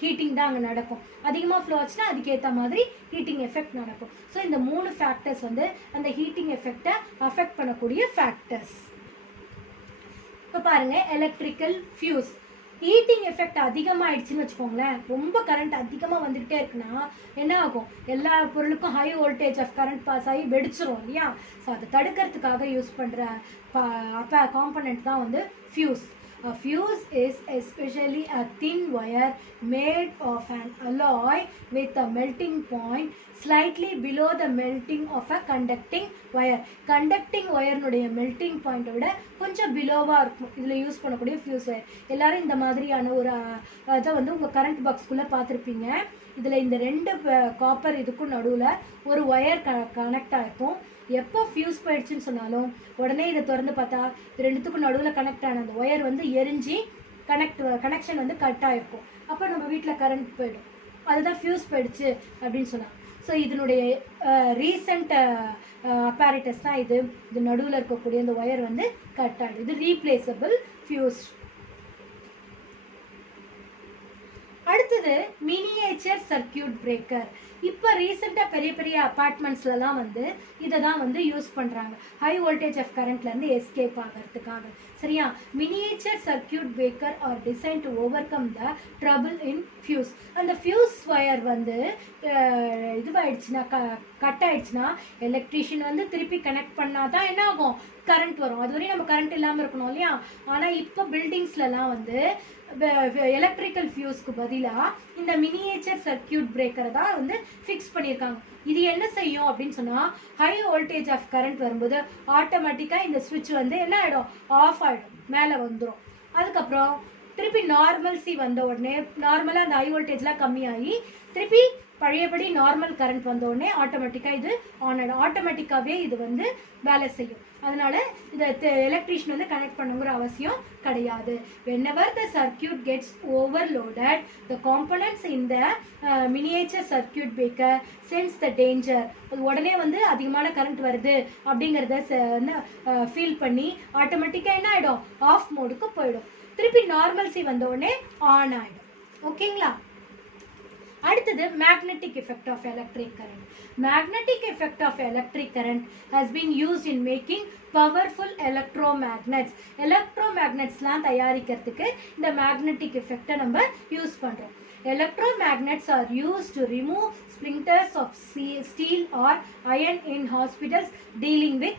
ஹீட்டிங் தான் அங்கே நடக்கும். அதிகமாக ஃப்ளோ ஆச்சுன்னா அதுக்கேற்ற மாதிரி ஹீட்டிங் எஃபெக்ட் நடக்கும். ஸோ இந்த 3 ஃபேக்டர்ஸ் வந்து அந்த ஹீட்டிங் எஃபெக்டை அஃபெக்ட் பண்ணக்கூடிய ஃபேக்டர்ஸ். இப்போ பாருங்கள், எலக்ட்ரிக்கல் ஃபியூஸ். ஹீட்டிங் எஃபெக்ட் அதிகமாகிடுச்சின்னு வச்சுக்கோங்களேன், ரொம்ப கரண்ட் அதிகமாக வந்துகிட்டே இருக்குன்னா என்ன ஆகும், எல்லா பொருளுக்கும் high voltage of current pass ஆகி வெடிச்சிரும் இல்லையா? ஸோ அதை தடுக்கிறதுக்காக யூஸ் பண்ணுற காம்பனண்ட் தான் வந்து fuse. A fuse is especially a thin wire made of an alloy with a melting point slightly below the melting of a conducting wire. Conducting wire நுடைய melting point விட கொஞ்சம் பிலோவாக இருக்கும் இதில் யூஸ் பண்ணக்கூடிய ஃபியூஸ் ஒயர். எல்லோரும் இந்த மாதிரியான ஒரு இதை வந்து உங்கள் கரண்ட் பாக்ஸ்குள்ளே பார்த்துருப்பீங்க. இதில் இந்த 2 காப்பர் இதுக்கும் நடுவில் ஒரு ஒயர் கனெக்ட் ஆகிருக்கும். எப்போ ஃபியூஸ் போயிடுச்சுன்னு சொன்னாலும் உடனே இதை திறந்து பார்த்தா இது 2த்துக்கும் நடுவில் கனெக்ட் ஆன அந்த ஒயர் வந்து எரிஞ்சு கனெக்ஷன் வந்து கட் ஆகிருக்கும். அப்போ நம்ம வீட்டில் கரண்ட் போயிடும், அதுதான் ஃபியூஸ் போயிடுச்சு அப்படின்னு சொன்னாங்க. ஸோ இதனுடைய ரீசண்ட் அப்பாரிட்டஸ் தான் இது நடுவில் இருக்கக்கூடிய இந்த ஒயர் வந்து கட் ஆகிடுது. இது ரீப்ளேசபிள் ஃபியூஸ். அடுத்தது மினியேச்சர் சர்க்கியூட் பிரேக்கர். இப்போ ரீசெண்டாக பெரிய பெரிய அப்பார்ட்மெண்ட்ஸ்லலாம் வந்து இதை தான் வந்து யூஸ் பண்ணுறாங்க, ஹை வோல்டேஜ் ஆஃப் கரண்ட்லேருந்து எஸ்கேப் ஆகிறதுக்காக. சரியா? Miniature circuit breaker are design to overcome the trouble in fuse. அந்த ஃபியூஸ் ஒயர் வந்து இதுவாகிடுச்சுன்னா, கட் ஆகிடுச்சுன்னா எலக்ட்ரீஷியன் வந்து திருப்பி கனெக்ட் பண்ணால் தான் என்ன ஆகும், கரண்ட் வரும். அது வரையும் நம்ம கரண்ட் இல்லாமல் இருக்கணும் இல்லையா? ஆனால் இப்போ பில்டிங்ஸ்லலாம் வந்து எலக்ட்ரிக்கல் ஃபியூஸ்க்கு பதிலாக இந்த மினியேச்சர் சர்க்கியூட் பிரேக்கரை தான் வந்து ஃபிக்ஸ் பண்ணியிருக்காங்க. இது என்ன செய்யும் அப்படின்னு சொன்னால், ஹை வோல்டேஜ் ஆஃப் கரண்ட் வரும்போது ஆட்டோமேட்டிக்காக இந்த ஸ்விட்ச் வந்து என்ன ஆகிடும், ஆஃப் ஆகிடும், மேலே வந்துடும். அதுக்கப்புறம் திருப்பி நார்மல்சி வந்த உடனே, நார்மலாக அந்த ஹை வோல்டேஜ்லாம் கம்மியாகி திருப்பி பழையபடி நார்மல் கரண்ட் வந்த உடனே ஆட்டோமேட்டிக்காக இது ஆன் ஆகிடும். ஆட்டோமேட்டிக்காகவே இது வந்து வேலை செய்யும். அதனால இதை எலக்ட்ரீஷியன் வந்து கனெக்ட் பண்ணுங்கிற அவசியம் கிடையாது. whenever the circuit gets overloaded, the components in the miniature circuit breaker sense the danger. உடனே வந்து அதிகமான கரண்ட் வருது அப்படிங்கிறத ஃபீல் பண்ணி ஆட்டோமேட்டிக்காக என்ன ஆகிடும், ஆஃப் மோடுக்கு போயிடும். திருப்பி நார்மல்சி வந்த உடனே ஆன் ஆகிடும். ஓகேங்களா? அடுத்தது magnetic effect of electric current. Magnetic effect of electric current has been used in making powerful electromagnets. எலக்ட்ரோமேக்னெட்ஸ்லாம் தயாரிக்கிறதுக்கு இந்த மேக்னெட்டிக் எஃபெக்டை நம்ம யூஸ் பண்ணுறோம். Electromagnets are used to remove splinters of steel or iron in hospitals dealing with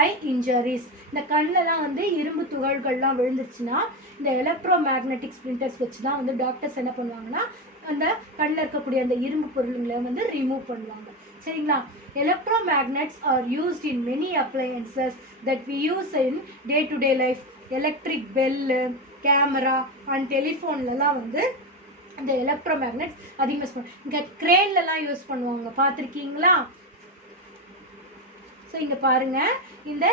eye injuries. இந்த கண்ணெல்லாம் வந்து இரும்பு துகள்கள்லாம் விழுந்துருச்சுன்னா இந்த எலக்ட்ரோமேக்னெட்டிக் ஸ்பிளிண்டர்ஸ் வச்சு தான் வந்து டாக்டர்ஸ் என்ன பண்ணுவாங்கன்னா அந்த கண்ணில் இருக்கக்கூடிய அந்த இரும்பு பொருளுங்களை வந்து ரிமூவ் பண்ணுவாங்க. சரிங்களா? Electromagnets are used in many appliances that we use in day to day life. Electric bell, camera and டெலிஃபோன்லலாம் வந்து அந்த எலக்ட்ரோமேக்னெட்ஸ் அதிகமாக யூஸ் பண்ணுவாங்க. இங்கே க்ரேன்லலாம் யூஸ் பண்ணுவாங்க, பார்த்துருக்கீங்களா? ஸோ இங்கே பாருங்கள், இந்த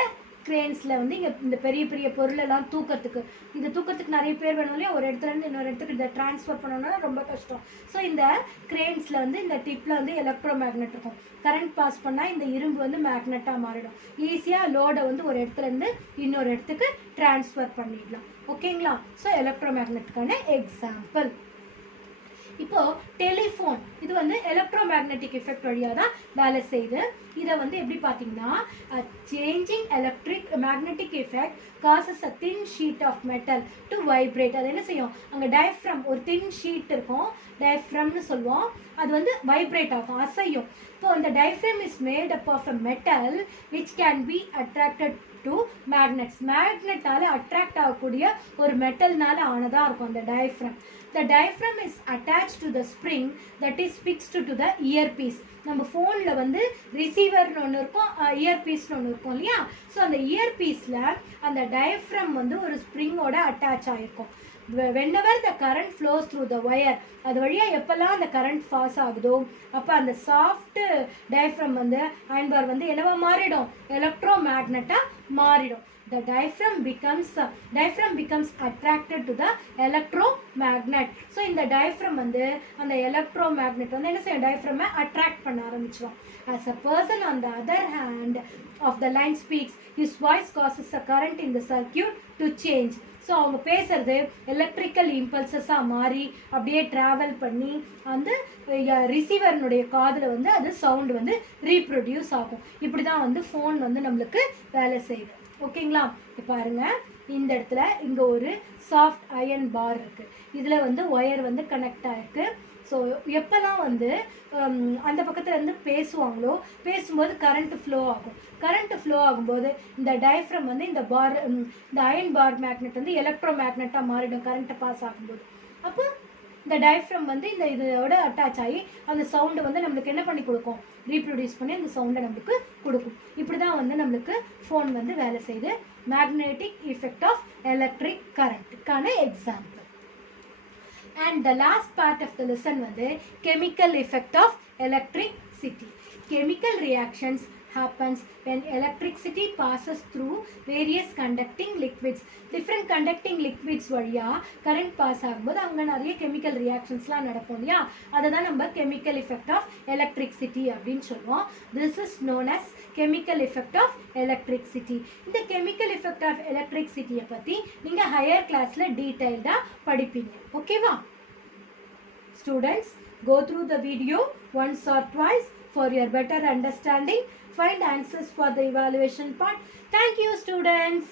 கிரேன்ஸில் வந்து இங்கே இந்த பெரிய பெரிய பொருளெல்லாம் தூக்கிறதுக்கு, இந்த தூக்கிறதுக்கு நிறைய பேர் வேணும் இல்லையா? ஒரு இடத்துலேருந்து இன்னொரு இடத்துக்கு இதை ட்ரான்ஸ்ஃபர் பண்ணணும்னா ரொம்ப கஷ்டம். ஸோ இந்த கிரேன்ஸில் வந்து இந்த டிப்பில் வந்து எலக்ட்ரோ மேக்னெட் இருக்கும். கரண்ட் பாஸ் பண்ணால் இந்த இரும்பு வந்து மேக்னெட்டாக மாறிடும். ஈஸியாக லோடை வந்து ஒரு இடத்துலேருந்து இன்னொரு இடத்துக்கு ட்ரான்ஸ்ஃபர் பண்ணிடலாம். ஓகேங்களா? ஸோ எலக்ட்ரோ மேக்னெட்டுக்கான எக்ஸாம்பிள். இப்போ டெலிஃபோன் இது வந்து எலக்ட்ரோமேக்னெட்டிக் எஃபெக்ட் வழியாக தான் வேலை செய்யுது. இதை வந்து எப்படி பார்த்தீங்கன்னா, changing magnetic effect causes a thin sheet of metal to vibrate. அது என்ன செய்யும், அங்கே டயஃப்ரம் ஒரு தின் ஷீட் இருக்கும், டயஃப்ரம்னு சொல்லுவோம், அது வந்து வைப்ரேட் ஆகும், அசையும். இப்போ அந்த diaphragm is made up of a metal which can be attracted to magnets. மேக்னெட்டால் அட்ராக்ட் ஆகக்கூடிய ஒரு மெட்டல்னால ஆனதாக இருக்கும் அந்த diaphragm. The diaphragm is attached to the spring that is fixed to the earpiece. நம்ம ஃபோனில் வந்து ரிசீவர்னு ஒன்று இருக்கும், இயர்பீஸ்னு ஒன்று இருக்கும் இல்லையா? ஸோ அந்த இயர்பீஸில் அந்த டயஃப்ரம் வந்து ஒரு ஸ்ப்ரிங்கோட அட்டாச் ஆகிருக்கும். whenever the current flows through the wire, அது வழியாக எப்போல்லாம் அந்த கரண்ட் பாஸ் ஆகுதோ அப்போ அந்த சாஃப்ட் டயஃப்ரம் வந்து அயன் பார் வந்து என்னவா மாறிடும், எலக்ட்ரோ மேக்னெட்டாக மாறிடும். The diaphragm becomes attracted to the electromagnet. So இந்த diaphragm வந்து அந்த electromagnet வந்து என்ன செய்யும், diaphragm attract பண்ண ஆரம்பிச்சிடும். As a person on the other hand of the line speaks, his voice causes a current in the circuit to change. So அவங்க பேசுறது எலக்ட்ரிக்கல் இம்பல்சஸாக மாறி அப்படியே ட்ராவல் பண்ணி அந்த ரிசீவர்னுடைய காதில் வந்து அது சவுண்டு வந்து ரீப்ரொடியூஸ் ஆகும். இப்படி தான் வந்து ஃபோன் வந்து நம்மளுக்கு வேலை செய்யுது. ஓகேங்களா? இப்போ பாருங்கள், இந்த இடத்துல இங்கே ஒரு சாஃப்ட் அயன் பார் இருக்குது, இதில் வந்து ஒயர் வந்து கனெக்ட் ஆகிருக்கு. ஸோ எப்போல்லாம் வந்து அந்த பக்கத்தில் இருந்து பேசுவாங்களோ பேசும்போது கரண்ட் ஃப்ளோ ஆகும். கரண்ட் ஃப்ளோ ஆகும்போது இந்த டயஃப்ரம் வந்து இந்த அயன் பார் மேக்னெட் வந்து எலக்ட்ரோ மேக்னெட்டாக மாறிடும் கரண்ட்டை பாஸ் ஆகும்போது. அப்போ இந்த டயஃப்ரம் வந்து இந்த இதோட அட்டாச் ஆகி அந்த சவுண்டை வந்து நம்மளுக்கு என்ன பண்ணி கொடுக்கும், ரீப்ரொடியூஸ் பண்ணி அந்த சவுண்டை நம்மளுக்கு கொடுக்கும். இப்படி தான் வந்து நம்மளுக்கு ஃபோன் வந்து வேலை செய்யுது. மேக்னெட்டிக் எஃபெக்ட் ஆஃப் எலக்ட்ரிக் கரண்ட்டுக்கான example. And the last part of the lesson வந்து chemical effect of electricity. Chemical reactions happens when electricity passes through various conducting liquids. Different conducting liquids வழியா current pass ஆகும்போது அங்கே நிறைய chemical reactionsலாம் நடக்கும் இல்லையா? அதை தான் நம்ம chemical effect of electricity அப்படின்னு சொல்லுவோம். This is known as chemical effect of electricity. இந்த chemical effect of electricity பற்றி நீங்கள் ஹையர் கிளாஸில் டீட்டெயில்டாக படிப்பீங்க. ஓகேவா? Students, go through the video once or twice for your better understanding. Find answers for the evaluation part. Thank you, students.